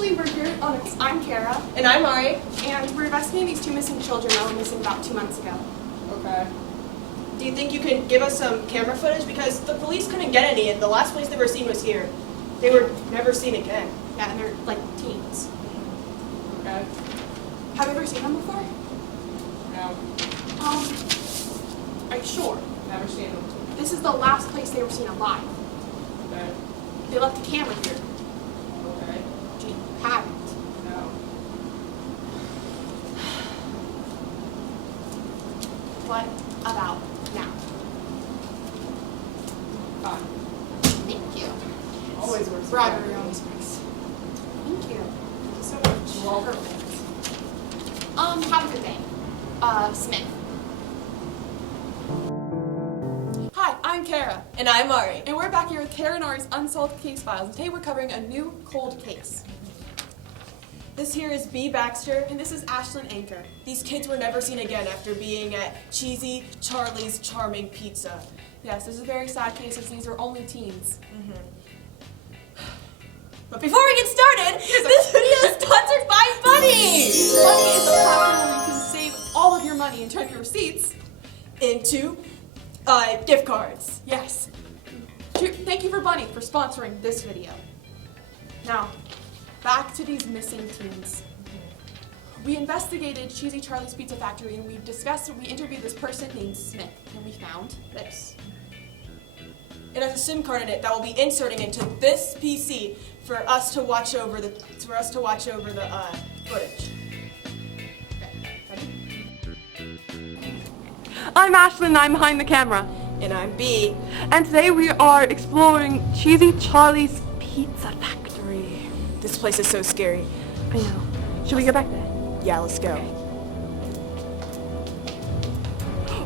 Actually, we're here I'm Kara. And I'm Ari. And we're investigating these two missing children that were missing about 2 months ago. Okay. Do you think you can give us some camera footage? Because the police couldn't get any, and the last place they were seen was here. They were never seen again. Yeah, and they're like teens. Okay. Have you ever seen them before? No. Are you sure? Never seen them. This is the last place they were seen alive. Okay. They left the camera here. Okay. Do you have it? No. What about now? Fine. Thank you. Always works. Bribery always works. Thank you. Thank you so much. You're welcome. Perfect. Have a good day. Smith. Hi, I'm Kara. And I'm Ari. And we're back here with Kara and Ari's Unsolved Case Files. And today we're covering a new cold case. This here is B. Baxter. And this is Ashlyn Anchor. These kids were never seen again after being at Cheesy Charlie's Charming Pizza. Yes, this is a very sad case as these are only teens. But before we get started, this video is sponsored by Bunny! Bunny is a platform where you can save all of your money and turn your receipts. Into gift cards. Yes. Thank you for Bunny for sponsoring this video. Now, back to these missing teens. We investigated Cheesy Charlie's Pizza Factory and we interviewed this person named Smith and we found this. It has a SIM card in it that will be inserting into this PC for us to watch over the footage. Okay, ready? I'm Ashlyn and I'm behind the camera. And I'm B. And today we are exploring Cheesy Charlie's Pizza Factory. This place is so scary. I know. Should we go back there? Yeah, let's go.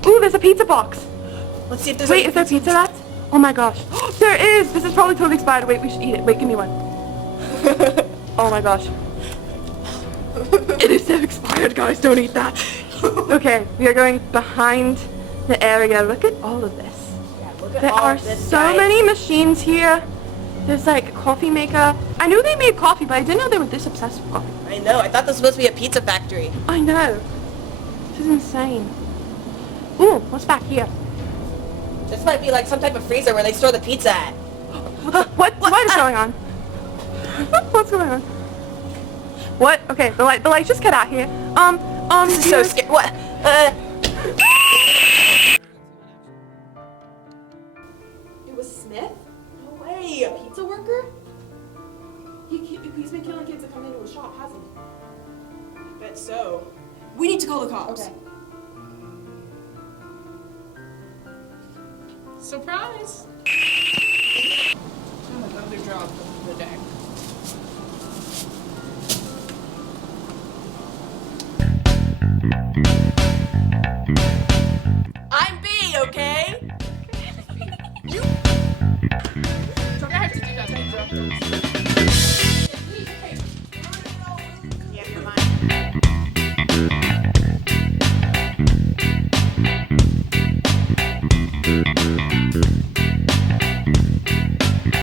Ooh, there's a pizza box. Let's see if there's Wait, is there pizza left? Oh my gosh. There is! This is probably totally expired. Wait, we should eat it. Wait, give me one. Oh my gosh. It is so expired, guys. Don't eat that. Okay, we are going behind the area. Look at all of this. Yeah, look at There all are of this, so guys. many machines here. There's like a coffee maker. I knew they made coffee, but I didn't know they were this obsessed with coffee. I know. I thought this was supposed to be a pizza factory. I know. This is insane. Ooh, what's back here? This might be like some type of freezer where they store the pizza at. What is going on? What's going on? What? Okay, the light just cut out here. This is so scary. What? It was Smith? No way. A pizza worker? He's been killing kids that come into his shop, hasn't he? I bet so. We need to call the cops. Okay. Surprise. Another job for the day. I'm B, okay? So I have to do that.